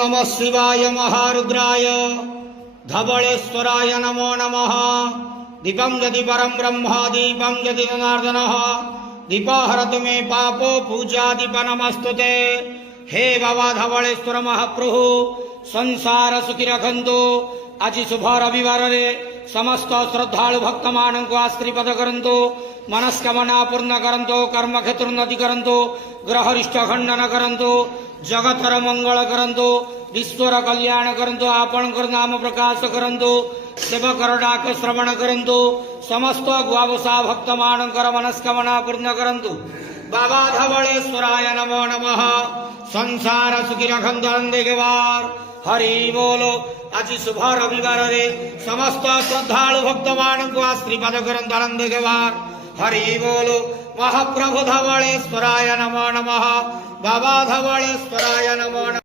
नमः शिवाय महारुद्राय धवलेश्वराय नमो नमः। दीपं यदि परं ब्रह्म दीपं यदि जनार्दनः दीपहरतु मे पापो पूजा दीप नमस्तुते। हे बाबा धवलेश्वर महाप्रभु संसार सुखी रखंतु। आज शुभ रविवार रे समस्त श्रद्धालु भक्त मान को आशीर्वाद करंतु। मनस्कामना पूर्ण करंतु। कर्म क्षेत्र उन्नति करंतु। ग्रहरिष्ठ खंडन करंतु। जगतर मंगल करंतु। विश्वर कल्याण करंतु। आपणकर नाम प्रकाश करंतु। सेवकर डाक श्रवण करंतु। समस्त गुआवसा भक्त मानकर मनस्कामना पूर्ण करंतु। बाबा धवलेश्वराय नमो नमः। संसार सुखी रखंतु अंधेवार। हरि बोलो। आज शुभ रविवार रे समस्त श्रद्धालु भक्त मान को आशीर्वाद करंतु अंधेवार। हरि बोलो। महाप्रभु धवलेश्वराय नमो नमः। बाबा धवलेश्वराय नमो नमः।